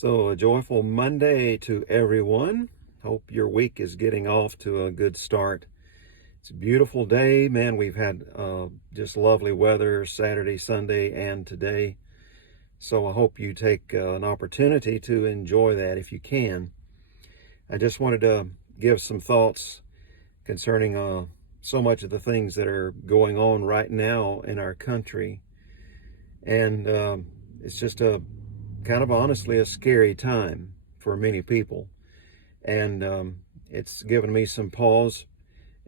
So, a joyful Monday to everyone. Hope your week is getting off to a good start. It's a beautiful day, man. We've had just lovely weather Saturday, Sunday, and today. So, I hope you take an opportunity to enjoy that if you can. I just wanted to give some thoughts concerning so much of the things that are going on right now in our country. And it's just kind of honestly a scary time for many people, and it's given me some pause,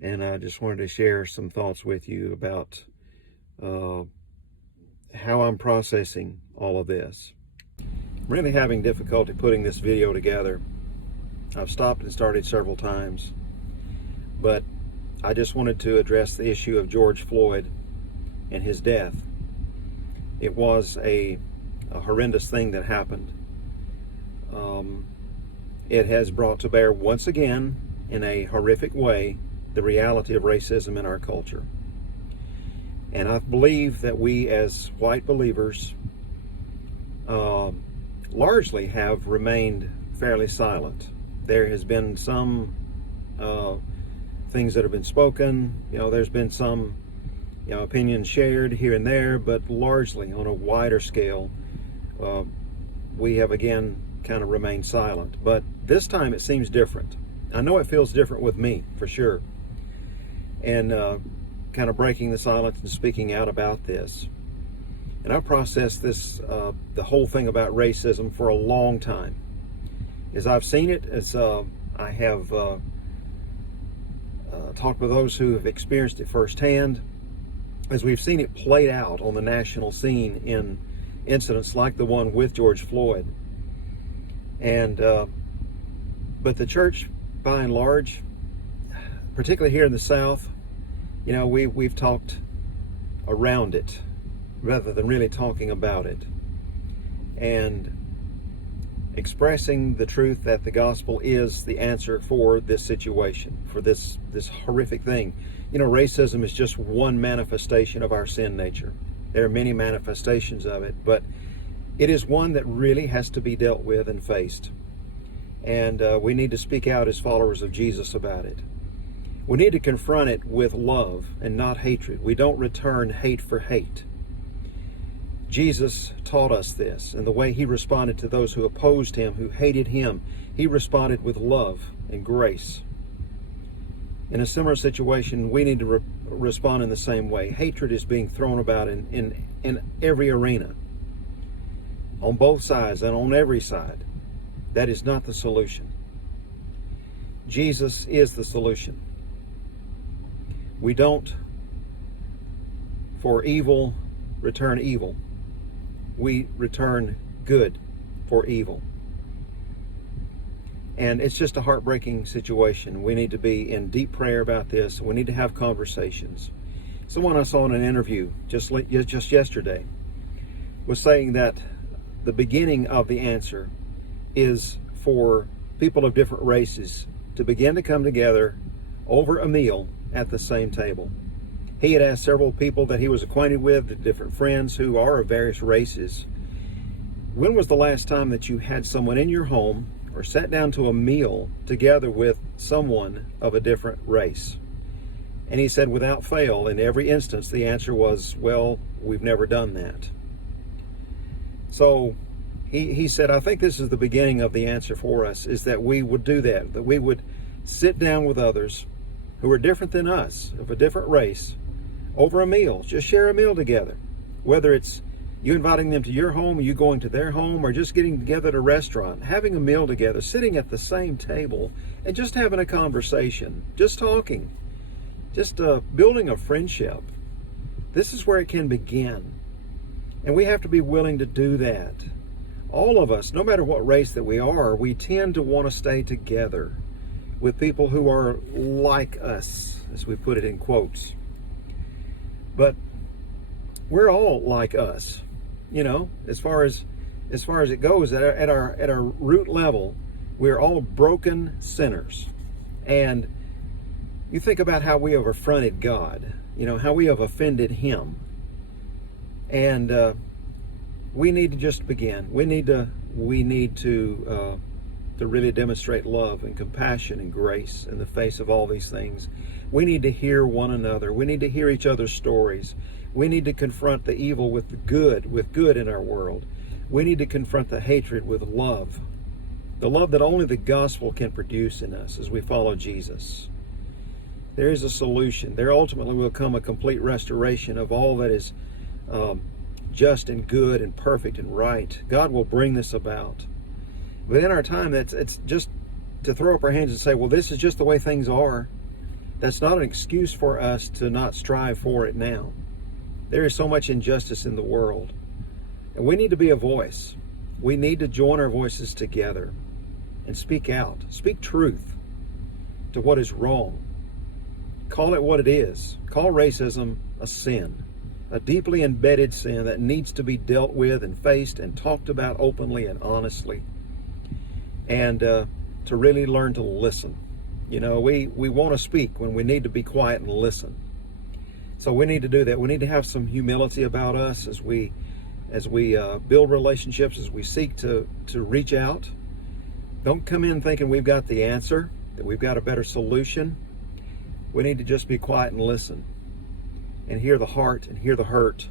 and I just wanted to share some thoughts with you about how I'm processing all of this. I'm really having difficulty putting this video together. I've stopped and started several times, but I just wanted to address the issue of George Floyd and his death. It was a horrendous thing that happened. It has brought to bear once again, in a horrific way, the reality of racism in our culture. And I believe that we as white believers largely have remained fairly silent. There has been some things that have been spoken, there's been some opinions shared here and there, but largely on a wider scale, we have again kind of remained silent. But this time it seems different. I know it feels different with me, for sure. And kind of breaking the silence and speaking out about this. And I've processed this, the whole thing about racism for a long time. As I've seen it, as I have talked with those who have experienced it firsthand, as we've seen it played out on the national scene in incidents like the one with George Floyd. And but the church, by and large, particularly here in the South, we've talked around it rather than really talking about it, and expressing the truth that the gospel is the answer for this situation, for this horrific thing. Racism is just one manifestation of our sin nature. There are many manifestations of it, but it is one that really has to be dealt with and faced. And we need to speak out as followers of Jesus about it. We need to confront it with love and not hatred. We don't return hate for hate. Jesus taught us this, and the way he responded to those who opposed him, who hated him, he responded with love and grace. In a similar situation, we need to respond in the same way. Hatred is being thrown about in every arena, on both sides and on every side. That is not the solution. Jesus is the solution. We don't, for evil, return evil. We return good for evil. And it's just a heartbreaking situation. We need to be in deep prayer about this. We need to have conversations. Someone I saw in an interview just yesterday was saying that the beginning of the answer is for people of different races to begin to come together over a meal at the same table. He had asked several people that he was acquainted with, different friends who are of various races, when was the last time that you had someone in your home or sat down to a meal together with someone of a different race? And he said, without fail, in every instance, the answer was, well, we've never done that. So he said, I think this is the beginning of the answer for us, is that we would do that we would sit down with others who are different than us, of a different race, over a meal, just share a meal together. Whether it's you inviting them to your home, you going to their home, or just getting together at a restaurant, having a meal together, sitting at the same table, and just having a conversation, just talking, just building a friendship. This is where it can begin. And we have to be willing to do that. All of us, no matter what race that we are, we tend to want to stay together with people who are like us, as we put it in quotes. But we're all like us, as far as it goes. At our root level, we're all broken sinners. And you think about how we have affronted God, how we have offended him. And we need to just begin. We need to we need to really demonstrate love and compassion and grace in the face of all these things. We need to hear one another. We need to hear each other's stories. We need to confront the evil with good in our world. We need to confront the hatred with love, the love that only the gospel can produce in us as we follow Jesus. There is a solution. There ultimately will come a complete restoration of all that is just and good and perfect and right. God will bring this about. But in our time, it's just to throw up our hands and say, well, this is just the way things are. That's not an excuse for us to not strive for it now. There is so much injustice in the world. And we need to be a voice. We need to join our voices together and speak out. Speak truth to what is wrong. Call it what it is. Call racism a sin, a deeply embedded sin that needs to be dealt with and faced and talked about openly and honestly. And to really learn to listen. You know, we want to speak when we need to be quiet and listen. So we need to do that. We need to have some humility about us as we build relationships, as we seek to reach out. Don't come in thinking we've got the answer, that we've got a better solution. We need to just be quiet and listen and hear the heart and hear the hurt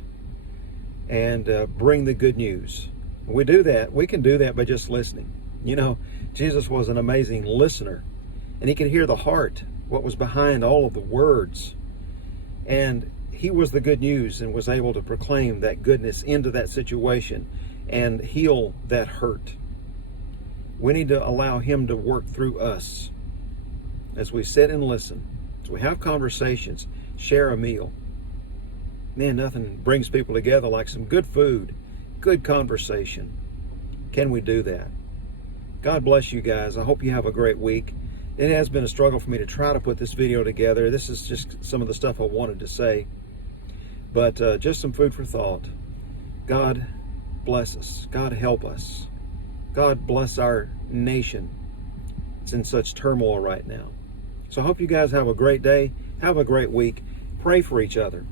and bring the good news. When we do that, we can do that by just listening. You know, Jesus was an amazing listener, and he could hear the heart, what was behind all of the words. And he was the good news and was able to proclaim that goodness into that situation and heal that hurt. We need to allow him to work through us as we sit and listen, as we have conversations, share a meal. Man, nothing brings people together like some good food, good conversation. Can we do that? God bless you guys. I hope you have a great week. It has been a struggle for me to try to put this video together. This is just some of the stuff I wanted to say. But just some food for thought. God bless us. God help us. God bless our nation. It's in such turmoil right now. So I hope you guys have a great day. Have a great week. Pray for each other.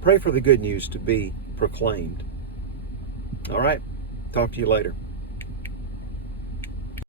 Pray for the good news to be proclaimed. All right. Talk to you later.